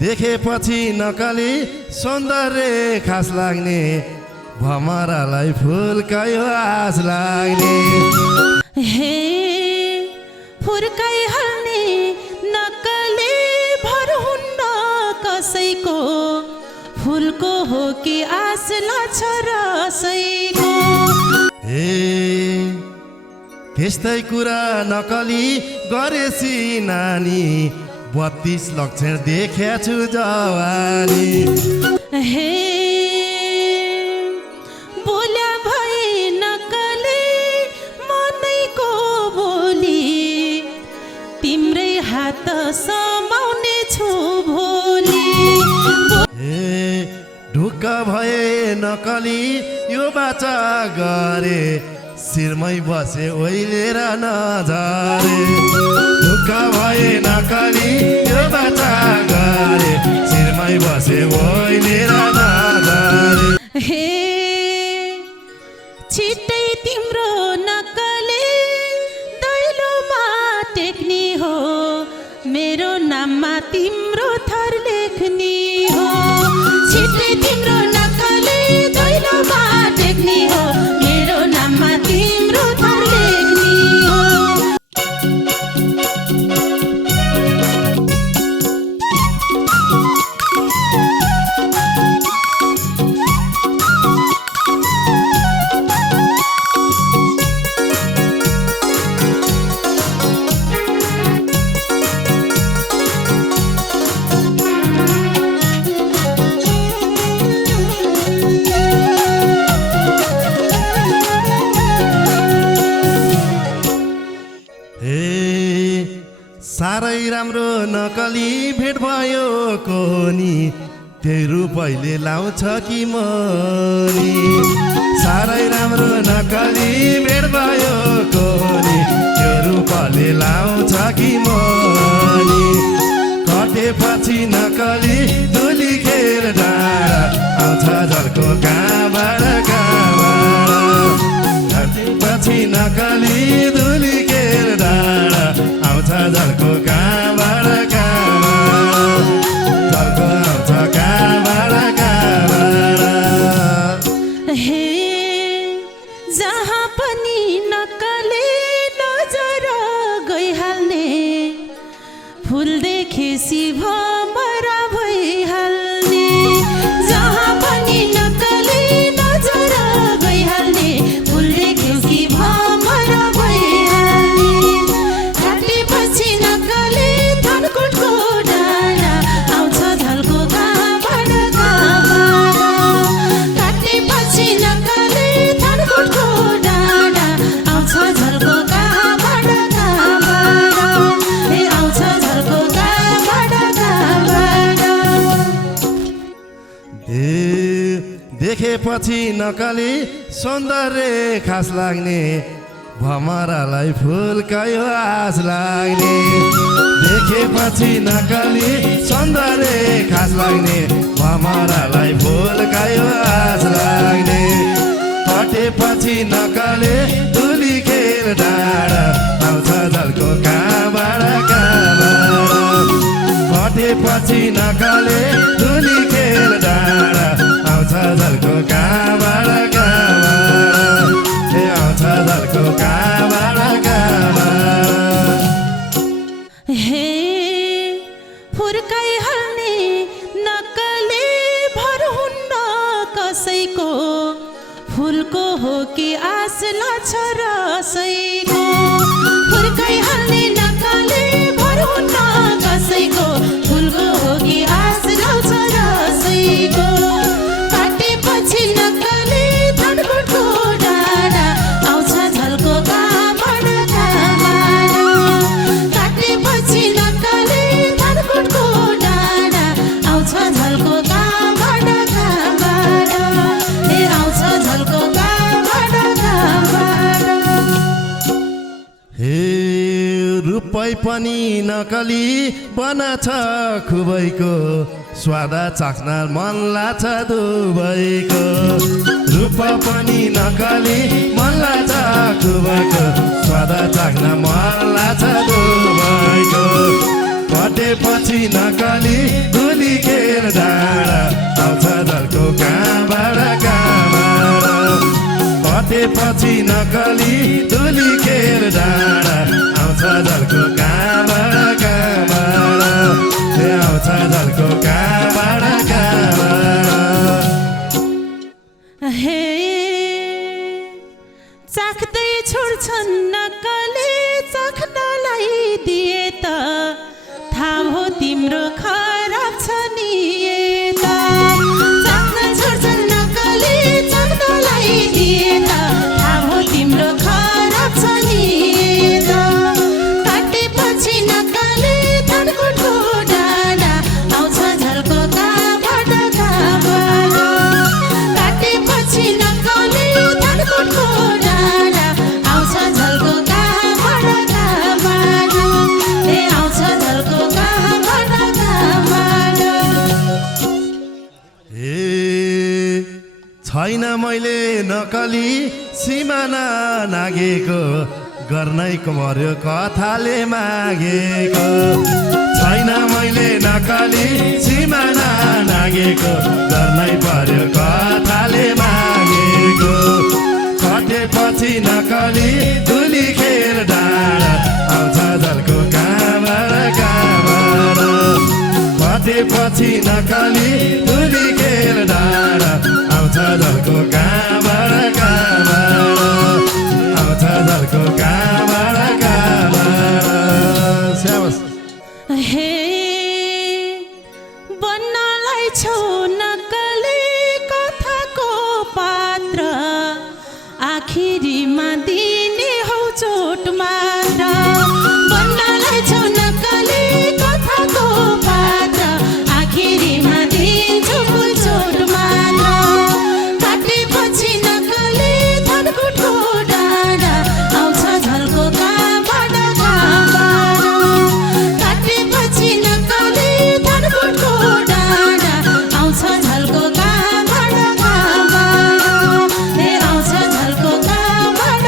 देखेपछि नकली सौन्दर्य खास लाग्ने भमरालाई फुल्कायो आस लाग्ने हे फुर्काइहाल्ने नक्कले भर हुन्न कसैको फुलको हो कि आस लाग्छ रसैको हे त्यस्तै कुरा नकली गरेसी नानी 32 लक्षण देख्या छु जवानी हे बोल्या भए नक्कले मनैको बोली तिम्रै हात समाउने छु भोलि हे ढुक्क भए नकली यो बाचा गरे शिरमै बसे ओइलेर नझरे ढुक्क भए नकली यो बाचा गरे शिरमै बसे ओइलेर नझरे हे छिट्टै तिम्रो नक्कले दैलोमा टेक्नी हो मेरो नाममा तिम्रो थर लेख्ने हो छिट्टै तिम्रो नक्कले दैलोमा टेक्नी हो मेरो नाममा तिम्रो थर लेख्ने हो साह्रै राम्रो नकली भेट भयो कोनी त्यही रूपैले लाउँछ कि मनी साह्रै राम्रो नकली भेट भयो कोनी त्यो रूपले लाउँछ कि मनी कटेपछि नकली धुली खेर डाँडा आउँछ झर्को कहाँबाट कटेपछि नकली धुली खेर डाँडा आउँछ झर्को कहाँबाट झर्को आउँछ कहाँबाट हे जहाँ पनि नक्कले नजर गइहाल्ने फुल देखेसी भमरा भइहाल्ने जहाँ पनि नक्कले नजर गइहाल्ने फुल देखेसी भमरा भइहाल्ने काटेपछि नक्कले धनकुटको डाँडा आउँछ झल्को कहाँबाट काटेपछि नक्कले धनकुटको डाँडा आउँछ झल्को कहाँबाट हे आउँछ झल्को कहाँबाट देखेपछि नकली सौन्दर्य खास लाग्ने भमरालाई फुल्कायो आस लाग्ने देखेपछि नकली सौन्दर्य खास लाग्ने भमरालाई फुल्कायो आस लाग्ने कटेपछि नकली धुली खेर डाँडा आउँछ झल्को कहाँबाट कटेपछि नकली धुली खेर डाँडा आउँछ झल्को कहाँबाट आउँछ झल्को कहाँबाट हे फुर्काइहाल्ने नक्कले भर हुन्न कसैको फुलको हो कि आस लाग्छ रसैको फुर्काइहाल्ने नक्कले भर हुन्न कसैको फुलको हो कि आस लाग्छ रसैको काटेपछि नक्कले धनकुटको डाँडा आउँछ झल्को कहाँबाट काटेपछि नक्कले धनकुटको डाँडा आउँछ झल्को कहाँबाट हे आउँछ झल्को कहाँबाट हे रूपै पनि नकली बनाछ खुबैको स्वाद चाख्न मन लाग्छ दुबैको रूप पनि नकली मन लाग्छ खुबैको स्वाद चाख्न मन लाग्छ दुबैको कटेपछि नकली धुलिखेर डाँडा आउँछ झल्को कहाँबाट कटेपछि नकली धुलिखेर डाँडा आउँछ झल्को कहाँबाट आउँछ झल्को कहाँबाट हे चाख्दै छोड्छन् नक्कली चाख्नलाई दिए त थाहा हो तिम्रो खराब छ नि यता चाख्न छोड्छन् नक्कली चाख्नलाई दिए त थाहा हो तिम्रो खराब छ नि यता काटेपछि नक्कली धनकुटको डाँडा आउँछ झल्को कहाँबाट काटेपछि नक्कली धनकुटको डाँडा आउँछ झल्को कहाँबाट ए आउँछ झल्को कहाँबाट ए छैन मैले नकली सिमाना नागेको गर्नैको मर्यो कथाले मागेको छैन मैले नकली सिमाना नागेको गर्नै पर्यो कथाले मागेको कटेपछि नकली धुलिखेर डाँडा आउँछ झल्को कहाँबाट कटेपछि नकली धुलिखेर डाँडा आउँछ झल्को कहाँबाट आउँछ झल्को कहाँबाट स्याबास हे बन्नलाई छौ नक्कली कथाको पात्र आखिरीमा दिने हौ चोट मात्र बन्नलाई छौ नक्कली कथाको पात्र आखिरीमा दिन्छु फुल चोट मात्र काटेपछि नक्कली धनकुटको डाँडा आउँछ झल्को कहाँबाट काटेपछि नक्कली धनकुटको डाँडा आउँछ झल्को कहाँबाट ए आउँछ झल्को कहाँबाट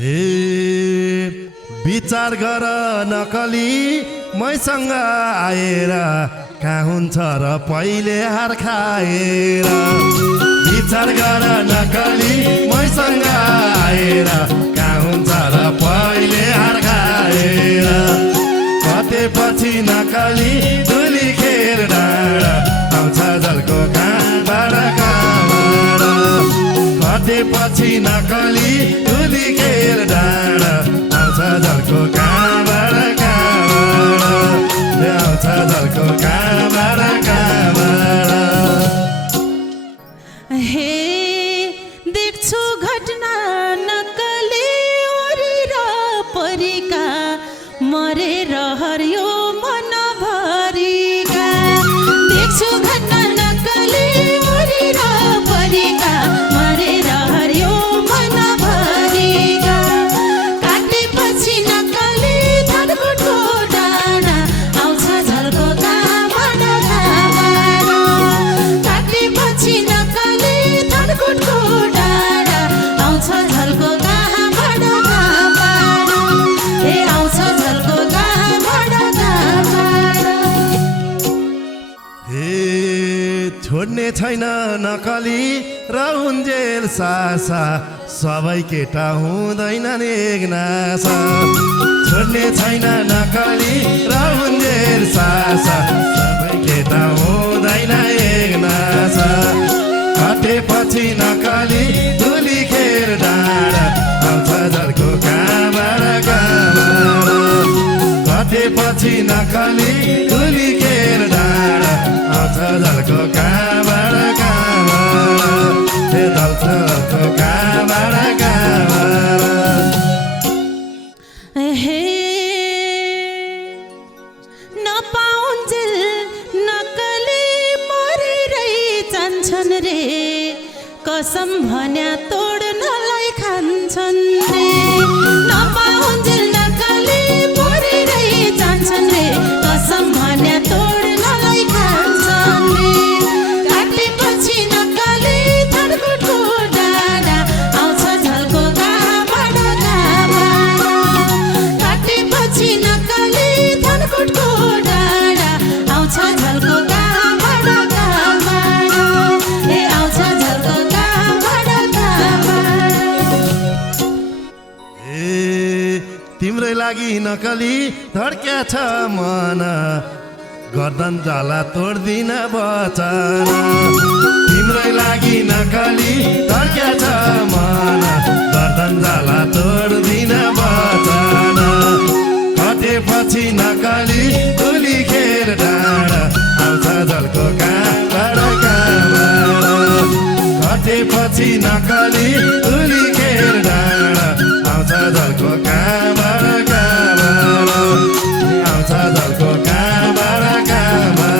ए विचार गर नकली मैसँग आएर कहाँ हुन्छ र पहिले हार खाएर विचार गर नकली मैसँग आएर कहाँ हुन्छ र पहिले हार खाएर कटेपछि नकली धुलिखेर डाँडा आउँछ झल्को कहाँबाट कटेपछि नकली धुलिखेर डाँडा आउँछ झल्को कहाँबाट आउँछ झल्को कहाँबाट हे देख्छु घटना नक्कली वरि र परिका मरेर हरियो मनभरिका देख्छु घटना नक्कली वरि र परिका मरेर हरियो मनभरिका काटेपछि नक्कली धनकुटको डाँडा आउँछ झल्को कहाँबाट काटेपछि नक्कली धनकुटको डाँडा आउँछ झल्को कहाँबाट ए आउँछ झल्को कहाँबाट हे छोड्ने छैन नकली रहन्जेल सासा सबै केटा हुँदैनन् एक नासा छोड्ने छैन नकली रहन्जेल सासा सबै केटा हुँदैन एक नासा कटेपछि नकली धुलिखेर डाँडा आउँछ झल्को कहाँबाट कटेपछि नकली धुलिखेर डाँडा आउँछ झल्को कहाँबाट झल्को कहाँबाट हे नपाउन्जेल नक्कली मरेरै जान्छन् रे कसम भन्या तोड्नलाई खान्छन् रे नपाउन्जेल नक्कली मरेरै जान्छन् रे कसम भन्या तोड्नलाई खान्छन् रे काटेपछि नक्कली धनकुटको डाँडा आउँछ झल्को कहाँबाट काटेपछि लागि नकली धड्क्या छ मन गर्दन जाला तोड्दिन वचन तिम्रै लागि नकली धड्क्या छ मन गर्दन जाला तोड्दिन वचन कटेपछि नकली तुली खेर डाँडा आउँछ जलको कहाँबाट कहाँबाट कटेपछि नकली तुली खेर डाँडा आउँछ जलको कहाँबाट कहाँबाट आउँछ जलको कहाँबाट कहाँबाट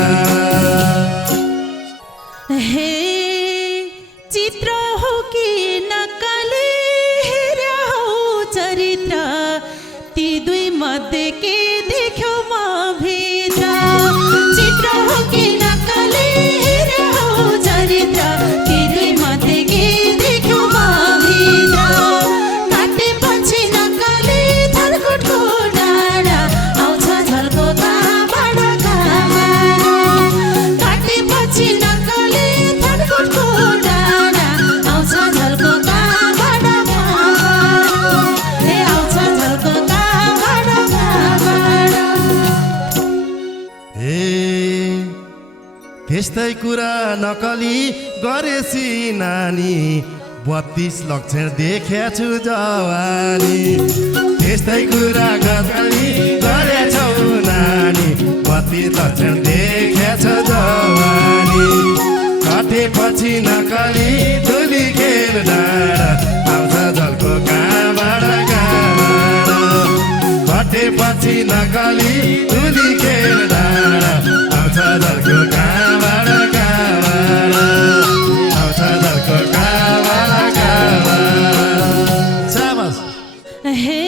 हे चित्र हो कि नक्कली हेर्या हो चरित्र ती दुई मध्ये के देख्यो म भित्र चित्र हो कि नक्कली हेर्या हो चरित्र ती दुई मध्ये के देख्यो म भित्र काटेपछि नक्कली थरकुटको डाँडा आउँछ झल्को कहाँबाट कहाँबाट काटेपछि नक्कली थरकुटको डाँडा आउँछ झल्को कहाँबाट कहाँबाट ए आउँछ झल्को कहाँबाट कहाँबाट ए त्यस्तै कुरा नकली गरेसी नानी 32 लक्षण देख्या छु जवानी त्यस्तै कुरा नकली गरेछौ नानी 32 लक्षण देख्या छ जवानी कटेपछि नकली तुली खेर डाँडा आउँछ जलको कहाँबाट कहाँबाट कटेपछि नकली तुली खेर डाँडा आउँछ जलको कहाँबाट कहाँबाट आउँछ जलको कहाँबाट कहाँबाट शाबास हे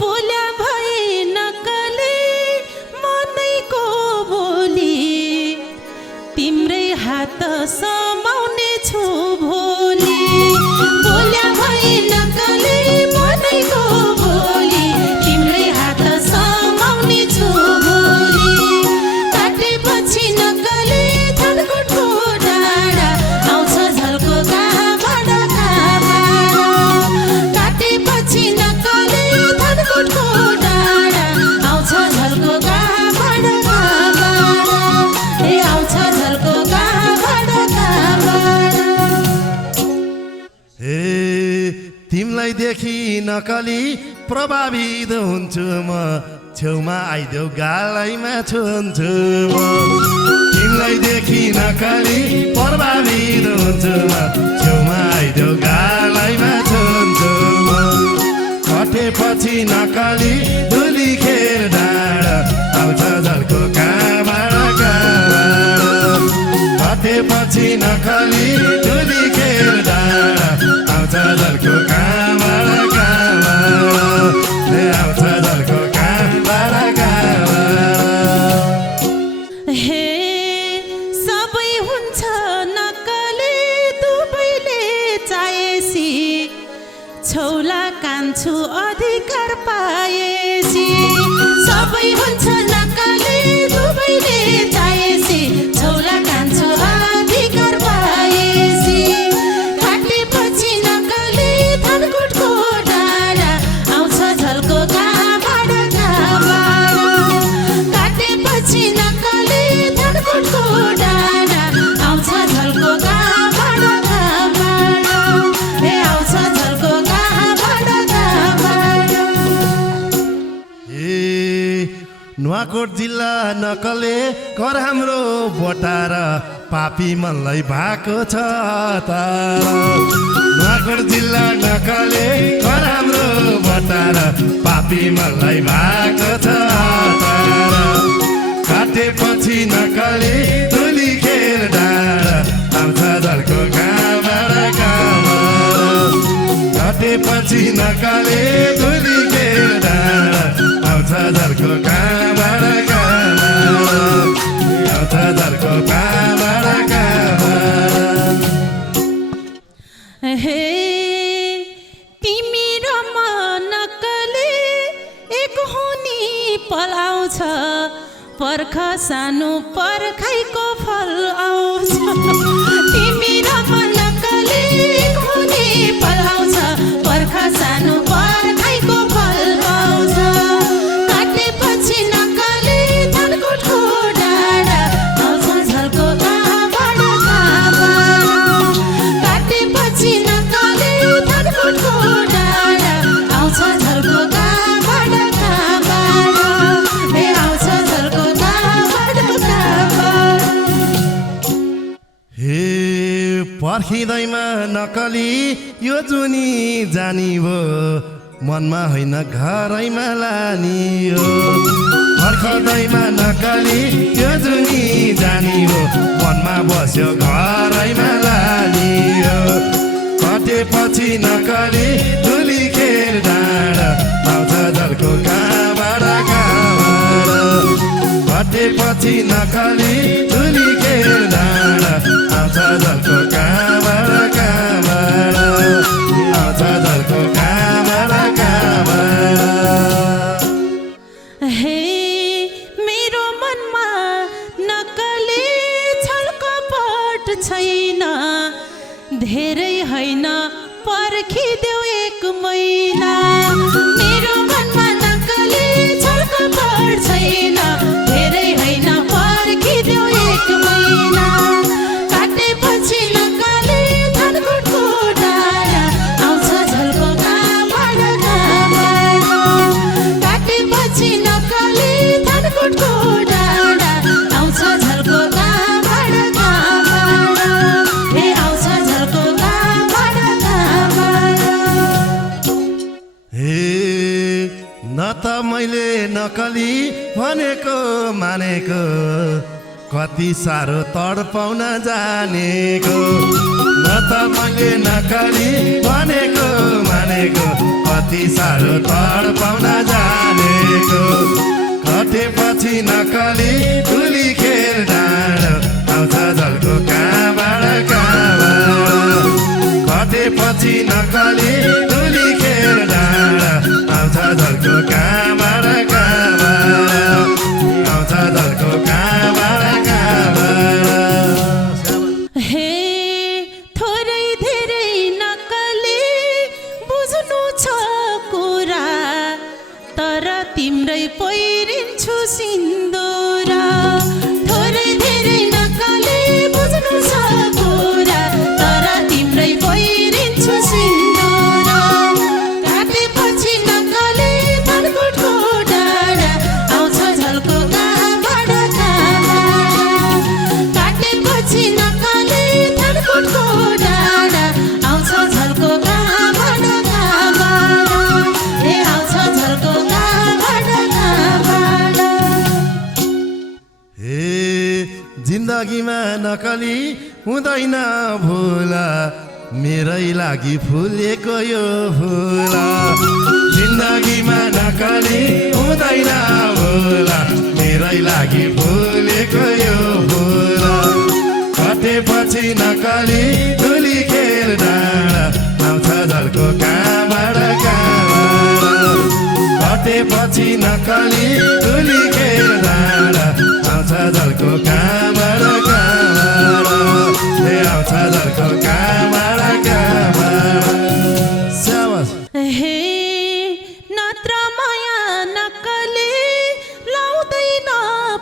बोल्या भए नक्कली मनैको बोली तिम्रै हात समाउने छु भोलि बोल्या भए नक्कली मनैको बोली तिम्रै हात समाउने छु भोलि काटेपछि नक्कली थरकुटको डाँडा आउँछ झल्को कहाँबाट कहाँबाट काटेपछि नक्कली थरकुटको डाँडा आउँछ झल्को कहाँबाट कहाँबाट ए आउँछ झल्को कहाँबाट कहाँबाट ए तिमीलाई देखि नकली प्रभावित हुन्छु म छेउमा आइदेऊ गालैमा छुन्छु म तिमीलाई देखि नकली प्रभावित हुन्छु म छेउमा आइदेऊ गालैमा छुन्छु म कटेपछि नकली धुली खेर डाँडा आउँछ झल्को कहाँबाट कहाँबाट कटेपछि नकली धुली खेर डाँडा आउँछ झल्को कहाँबाट कहाँबाट ए आउँछ झल्को कहाँबाट कहाँबाट हे सबै हुन्छ नक्कली दुवैले चाहेसी छौला कान्छु अधिकार पाएसी सबै हुन्छ नक्कली दुवैले चाहेसी छौला कान्छु अधिकार पाएसी काटेपछि नक्कली थरकुटको डाँडा आउँछ झल्को कहाँबाट कहाँबाट काटेपछि नक्कली थरकुटको डाँडा आउँछ झल्को कहाँबाट कहाँबाट ए आउँछ झल्को कहाँबाट कहाँबाट ए नुवाकोट जिल्ला नकले कर हाम्रो बोटार पापी मनलाई भएको छ तर नुवाकोट जिल्ला नकले कर हाम्रो बोटार पापी मनलाई भएको छ तर काटेपछि नकली तुली खेर डाँडा आउँछ झल्को कहाँबाट कहाँबाट काटेपछि नकली तुली खेर डाँडा आउँछ झल्को कहाँबाट कहाँबाट आउँछ झल्को कहाँबाट कहाँबाट हे तिमी र म नक्कली एक हुनी पलाउँछ पर्ख सानो पर्खाइको फल आउँछ तिमी र म नक्कली एक हुनी पलाउँछ पर्ख सानो पर्खाइको पर्खिँदैमा नकली यो जुनी जानी भो मनमा होइन घरैमा लानी हो पर्खदैमा नकली यो जुनी जानी हो मनमा बस्यो घरैमा लानी हो कटेपछि नकली धुली खेर डाँडा आउँछ झल्को कहाँबाट कटेपछि नकली धुली खेर डाँडा आउँछ झल्को कहाँबाट आउँछ झल्को कहाँबाट हे मेरो मनमा नक्कली छलकपट छैन धेरै होइन पर्खिदेऊ एक महिना मेरो मनमा नक्कली छलकपट छैन धेरै होइन पर्खिदेऊ एक महिना काटेपछि नक्कली धनकुटको डाँडा आउँछ झल्को कहाँबाट काटेपछि नक्कली धनकुटको डाँडा आउँछ झल्को कहाँबाट ए आउँछ झल्को कहाँबाट हे न त मैले नकली भनेको मानेको कति साह्रो तडपाउन जानेको न त मैले नकली भनेको मानेको कति साह्रो तडपाउन जानेको कटेपछि नकली धुली खेर डाँडा आउँछ झल्को कहाँबाट कटेपछि नकली धुली खेर डाँडा आउँछ झल्को कहाँबाट आउँछ झल्को कहाँबाट हे थोरै धेरै नक्कली बुझ्नु छ कुरा तर तिम्रै पहिरिन्छु सिन्दुरा थोरै धेरै नक्कली बुझ्नु छ कुरा तर तिम्रै पहिरिन्छु सिन्दुरा काटेपछि नक्कली धनकुटको डाँडा आउँछ झल्को कहाँबाट काटेपछि नक्कली धनकुटको डाँडा आउँछ झल्को कहाँबाट ए आउँछ झल्को कहाँबाट हे जिन्दगीमा नकली हुँदैन भुला मेरै लागि फुलेको यो फुला जिन्दगीमा नकली हुँदैन भुला मेरै लागि फुलेको यो फुला कटेपछि नकली धुली खेर डाँडा आउँछ झल्को कहाँबाट कटेपछि नकली धुली खेर डाँडा आउँछ झल्को कहाँबाट आउँछ झल्को कहाँबाट स्याबास हे नत्र माया नक्कली लाउँदैन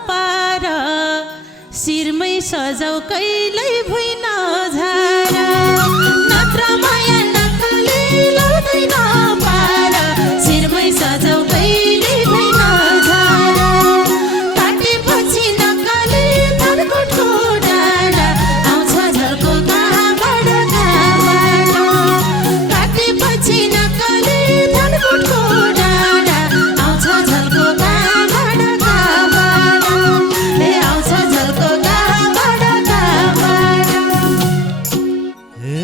पार शिरमै सजाउ कहिल्यै भुइन झार नत्र माया नक्कली लाउँदैन पार शिरमै सजाउ कहिल्यै भुइन झार काटेपछि नक्कली धनकुटको डाँडा आउँछ झल्को कहाँबाट काटेपछि नक्कली धनकुटको डाँडा आउँछ झल्को कहाँबाट ए आउँछ झल्को कहाँबाट ए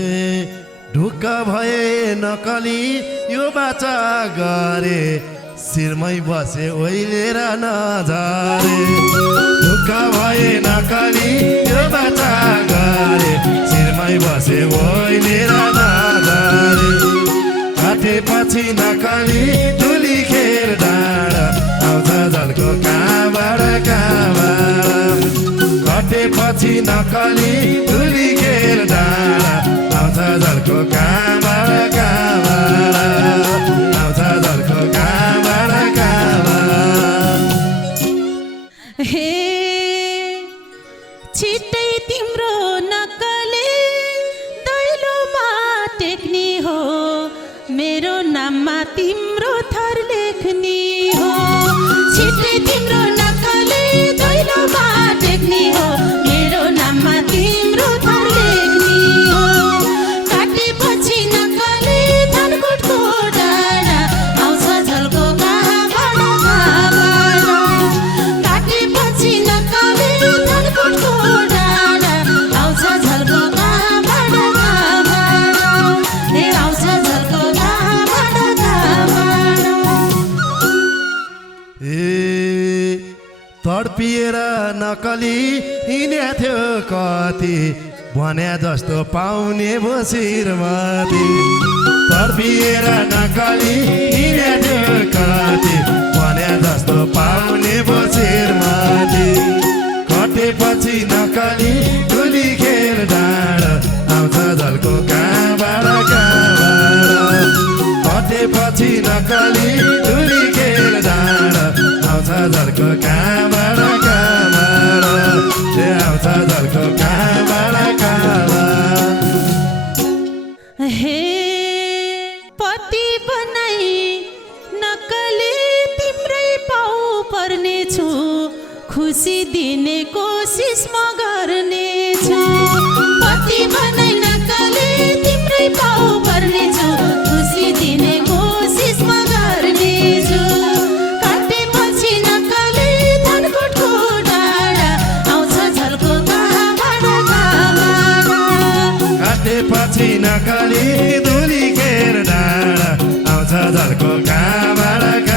ढुक्क भए नकली यो बाचा गरे शिरमै बसे ओइलेर नझरे ढुक्क भए नकली यो बाचा गरे शिरमै बसे ओइलेर नझरे काटेपछि नकली धुली खेर डाँडा आउँछ झल्को कहाँबाट कटेपछि नकली धुली खेर डाँडा आउँछ झल्को कहाँबाट आउँछ झल्को कहाँबाट हे छिट्टै तिम्रो नक्कली दैलोमा टेक्ने हो मेरो नाममा तिम्रो थर लेख्ने हो छिट्टै तिम्रो नक्कली दैलोमा टेक्ने हो मेरो नाममा तिम्रो थर लेख्ने हो तडपिएर नकली हिँड्या थियो कति भने जस्तो पाउने भो श्रीमती तडपिएर नकली हिँड्या थियो कति भने जस्तो पाउने भो श्रीमती कटेपछि नकली धुली खेल डाँडो आउँछ झल्को कहाँबाट कटेपछि नकली धुली खेल डाँडो आउँछ झल्को कहाँबाट आउँछ झल्को कहाँबाट हे पति बनाई नक्कली तिम्रै पाउ पर्नेछु खुसी दिने कोसिस म गर्नेछु पति बनाई नक्कली तिम्रै पाउ पर्नेछु खुसी दिने कोसिस म गर्नेछु काटेपछि नक्कली धनकोटको डाँडा आउँछ झल्को कहाँबाट काटेपछि नकली धुली खेल डाँडा आउँछ झल्को कहाँबाट